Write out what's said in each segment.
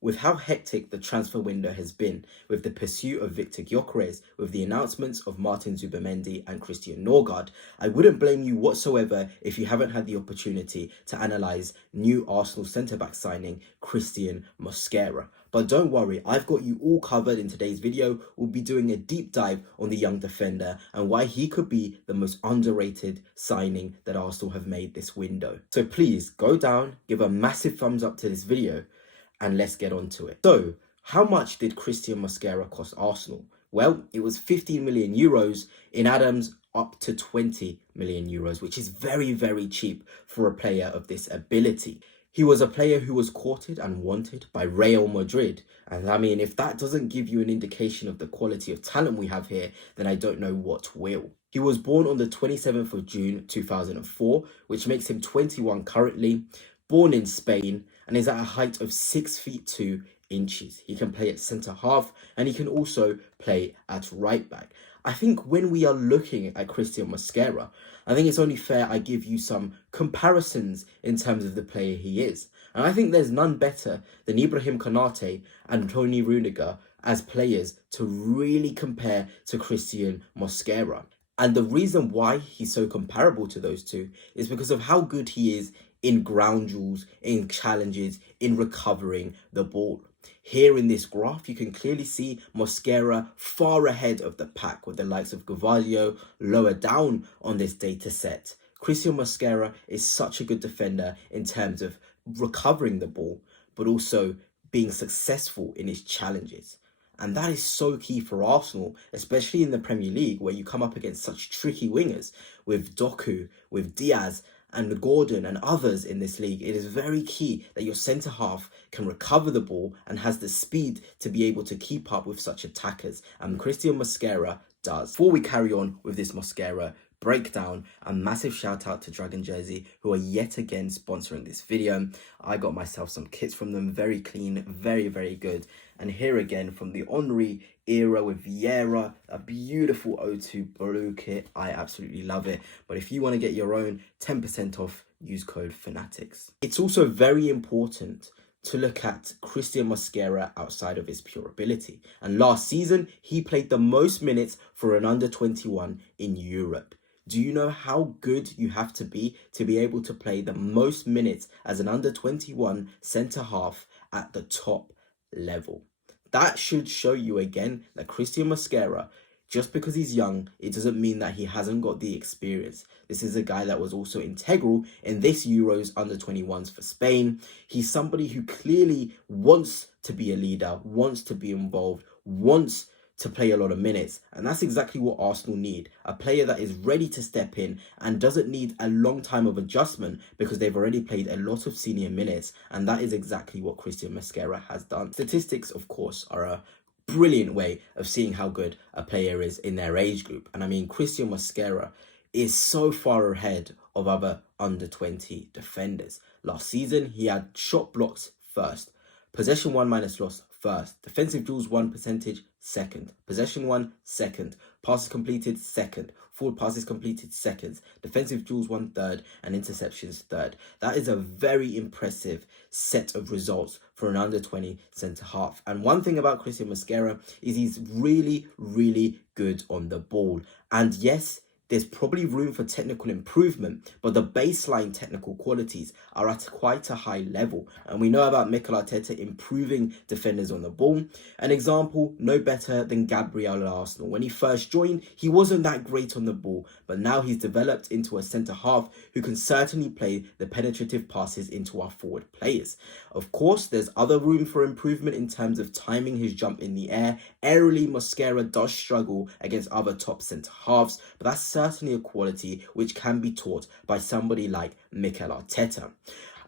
With how hectic the transfer window has been, with the pursuit of Victor Gyökeres, with the announcements of Martin Zubimendi and Christian Norgard, I wouldn't blame you whatsoever if you haven't had the opportunity to analyse new Arsenal centre-back signing Christian Mosquera. But don't worry, I've got you all covered in today's video. We'll be doing a deep dive on the young defender and why he could be the most underrated signing that Arsenal have made this window. So please go down, give a massive thumbs up to this video, and let's get on to it. So, how much did Christian Mosquera cost Arsenal? Well, it was 15 million euros, in Adams up to 20 million euros, which is very, very cheap for a player of this ability. He was a player who was courted and wanted by Real Madrid. And I mean, if that doesn't give you an indication of the quality of talent we have here, then I don't know what will. He was born on the 27th of June 2004, which makes him 21 currently, born in Spain, and is at a height of 6 feet 2 inches. He can play at centre half and he can also play at right back. I think when we are looking at Christian Mosquera, I think it's only fair I give you some comparisons in terms of the player he is. And I think there's none better than Ibrahim Konate and Tony Rudiger as players to really compare to Christian Mosquera. And the reason why he's so comparable to those two is because of how good he is in ground duels, in challenges, in recovering the ball. Here in this graph, you can clearly see Mosquera far ahead of the pack with the likes of Gavalio lower down on this data set. Christian Mosquera is such a good defender in terms of recovering the ball, but also being successful in his challenges. And that is so key for Arsenal, especially in the Premier League, where you come up against such tricky wingers with Doku, with Diaz, and Gordon and others in this league. It is very key that your centre half can recover the ball and has the speed to be able to keep up with such attackers, and Christian Mosquera does. Before we carry on with this Mosquera breakdown, a massive shout out to Dragon Jersey, who are yet again sponsoring this video. I got myself some kits from them, very clean, very, very good. And here again from the Henry era with Vieira, a beautiful O2 blue kit. I absolutely love it. But if you want to get your own, 10% off, use code Fanatics. It's also very important to look at Christian Mosquera outside of his pure ability. And last season, he played the most minutes for an under-21 in Europe. Do you know how good you have to be able to play the most minutes as an under-21 centre half at the top level? That should show you again that Christian Mosquera, just because he's young, it doesn't mean that he hasn't got the experience. This is a guy that was also integral in this Euros under-21s for Spain. He's somebody who clearly wants to be a leader, wants to be involved, wants to play a lot of minutes. And that's exactly what Arsenal need. A player that is ready to step in and doesn't need a long time of adjustment because they've already played a lot of senior minutes. And that is exactly what Christian Mosquera has done. Statistics, of course, are a brilliant way of seeing how good a player is in their age group. And I mean, Christian Mosquera is so far ahead of other under-20 defenders. Last season, he had shot blocks first, possession won minus loss first, defensive duels won percentage second, possession won second, passes completed second, forward passes completed second, defensive duels won third, and interceptions third. That is a very impressive set of results for an under-20 centre half. And one thing about Christian Mosquera is he's really, really good on the ball. And yes, there's probably room for technical improvement, but the baseline technical qualities are at quite a high level. And we know about Mikel Arteta improving defenders on the ball. An example, no better than Gabriel at Arsenal. When he first joined, he wasn't that great on the ball, but now he's developed into a centre-half who can certainly play the penetrative passes into our forward players. Of course, there's other room for improvement in terms of timing his jump in the air. Aerially, Mosquera does struggle against other top centre-halves, but that's certainly a quality which can be taught by somebody like Mikel Arteta.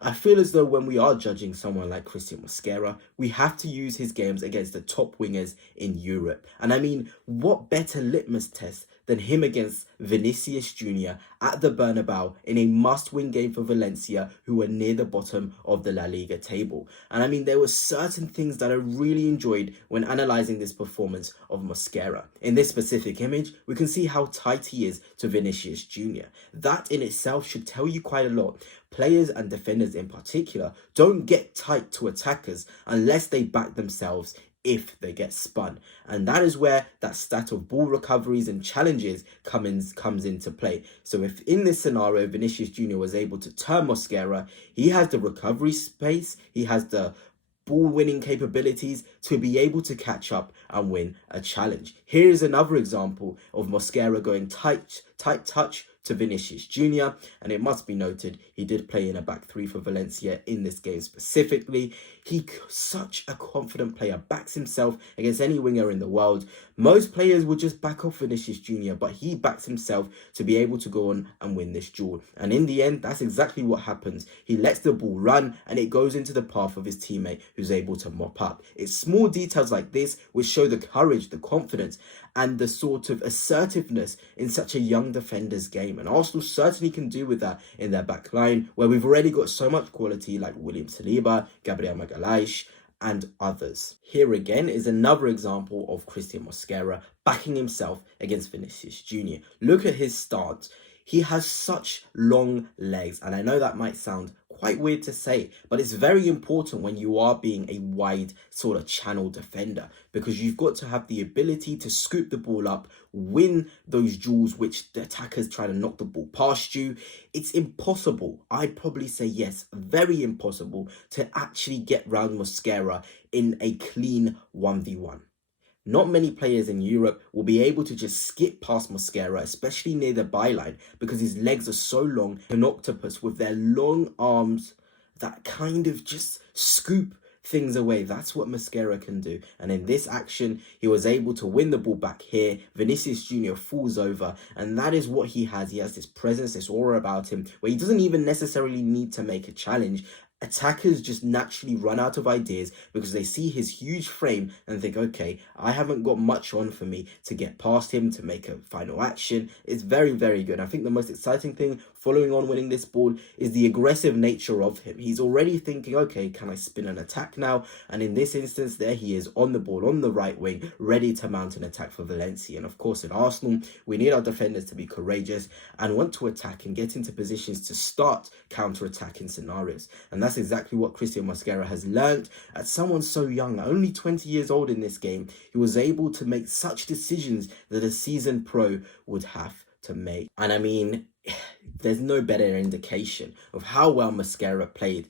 I feel as though when we are judging someone like Christian Mosquera, we have to use his games against the top wingers in Europe. And I mean, what better litmus test than him against Vinicius Jr. at the Bernabeu in a must-win game for Valencia, who were near the bottom of the La Liga table. And I mean, there were certain things that I really enjoyed when analysing this performance of Mosquera. In this specific image, we can see how tight he is to Vinicius Jr. That in itself should tell you quite a lot. Players and defenders in particular don't get tight to attackers unless they back themselves if they get spun. And that is where that stat of ball recoveries and challenges comes into play. So if in this scenario Vinicius Jr. was able to turn Mosquera, he has the recovery space, he has the ball winning capabilities to be able to catch up and win a challenge. Here is another example of Mosquera going tight touch to Vinicius Jr. And it must be noted, he did play in a back three for Valencia in this game specifically. He's such a confident player, backs himself against any winger in the world. Most players would just back off Vinicius Jr., but he backs himself to be able to go on and win this duel. And in the end, that's exactly what happens. He lets the ball run and it goes into the path of his teammate, who's able to mop up. It's small details like this which show the courage, the confidence, and the sort of assertiveness in such a young defender's game. And Arsenal certainly can do with that in their back line, where we've already got so much quality like William Saliba, Gabriel Magalhaes, and others. Here again is another example of Christian Mosquera backing himself against Vinicius Jr. Look at his stance. He has such long legs, and I know that might sound quite weird to say, but it's very important when you are being a wide sort of channel defender, because you've got to have the ability to scoop the ball up, win those duels which the attackers try to knock the ball past you. It's impossible, I'd probably say yes, very impossible to actually get round Mosquera in a clean 1v1. Not many players in Europe will be able to just skip past Mosquera, especially near the byline, because his legs are so long. An octopus with their long arms that kind of just scoop things away. That's what Mosquera can do. And in this action, he was able to win the ball back here. Vinicius Jr. falls over, and that is what he has. He has this presence, this aura about him, where he doesn't even necessarily need to make a challenge. Attackers just naturally run out of ideas because they see his huge frame and think, okay, I haven't got much on for me to get past him to make a final action. It's very, very good. I think the most exciting thing following on winning this ball is the aggressive nature of him. He's already thinking, okay, can I spin an attack now? And in this instance, there he is on the ball, on the right wing, ready to mount an attack for Valencia. And of course, in Arsenal, we need our defenders to be courageous and want to attack and get into positions to start counter-attacking scenarios. And that's exactly what Christian Mosquera has learned at someone so young, only 20 years old in this game. He was able to make such decisions that a seasoned pro would have to make. And I mean, there's no better indication of how well Mosquera played.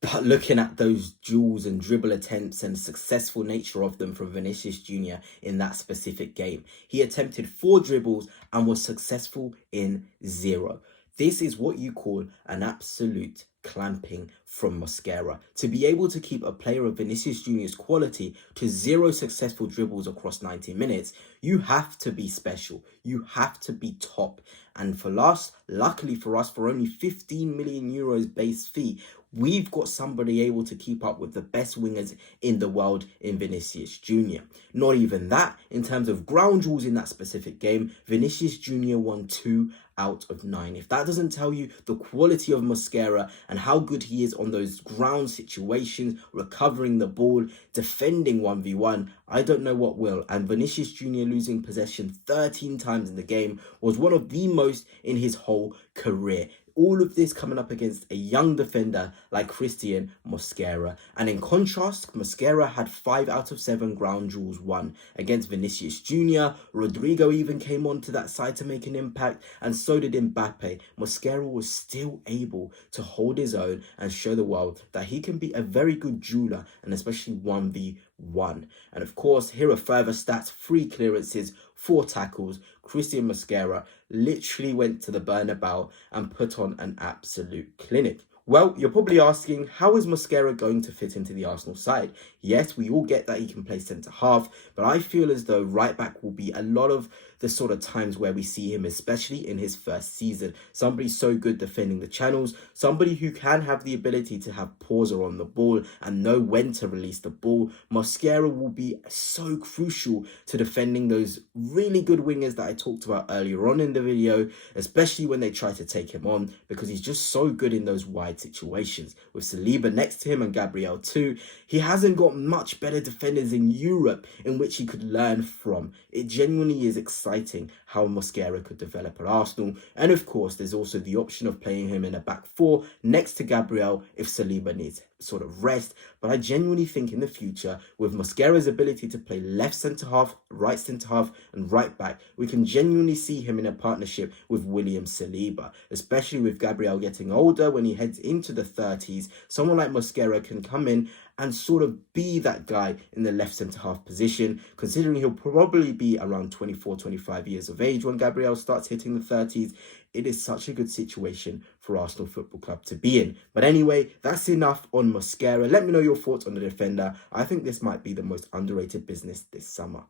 But looking at those duels and dribble attempts and successful nature of them from Vinicius Jr. in that specific game, he attempted 4 dribbles and was successful in 0. This is what you call an absolute clamping from Mosquera. To be able to keep a player of Vinicius Jr.'s quality to 0 successful dribbles across 90 minutes, you have to be special. You have to be top. And for us, luckily for us, for only 15 million euros base fee, we've got somebody able to keep up with the best wingers in the world in Vinicius Jr. Not even that, in terms of ground rules in that specific game, Vinicius Jr. won 2 out of 9. If that doesn't tell you the quality of Mosquera and how good he is on those ground situations, recovering the ball, defending 1v1, I don't know what will. And Vinicius Jr. losing possession 13 times in the game was one of the most in his whole career. All of this coming up against a young defender like Christian Mosquera. And in contrast, Mosquera had 5 out of 7 ground duels won against Vinicius Jr. Rodrigo even came onto that side to make an impact, and so did Mbappe. Mosquera was still able to hold his own and show the world that he can be a very good dueler, and especially 1v1. And of course, here are further stats: 3 clearances, 4 tackles. Christian Mosquera literally went to the Bernabeu and put on an absolute clinic. Well, you're probably asking, how is Mosquera going to fit into the Arsenal side? Yes, we all get that he can play centre half, but I feel as though right back will be a lot of the sort of times where we see him, especially in his first season. Somebody so good defending the channels, somebody who can have the ability to have pauser on the ball and know when to release the ball. Mosquera will be so crucial to defending those really good wingers that I talked about earlier on in the video, especially when they try to take him on, because he's just so good in those wide situations. With Saliba next to him and Gabriel too, he hasn't got much better defenders in Europe in which he could learn from. It genuinely is exciting how Mosquera could develop at Arsenal. And of course, there's also the option of playing him in a back four next to Gabriel if Saliba needs sort of rest. But I genuinely think in the future, with Mosquera's ability to play left centre half, right centre half, and right back, we can genuinely see him in a partnership with William Saliba, especially with Gabriel getting older. When he heads into the 30s, someone like Mosquera can come in and sort of be that guy in the left centre half position, considering he'll probably be around 24, 25 years of age when Gabriel starts hitting the 30s. It is such a good situation for Arsenal Football Club to be in. But anyway, that's enough on Mosquera. Let me know your thoughts on the defender. I think this might be the most underrated business this summer.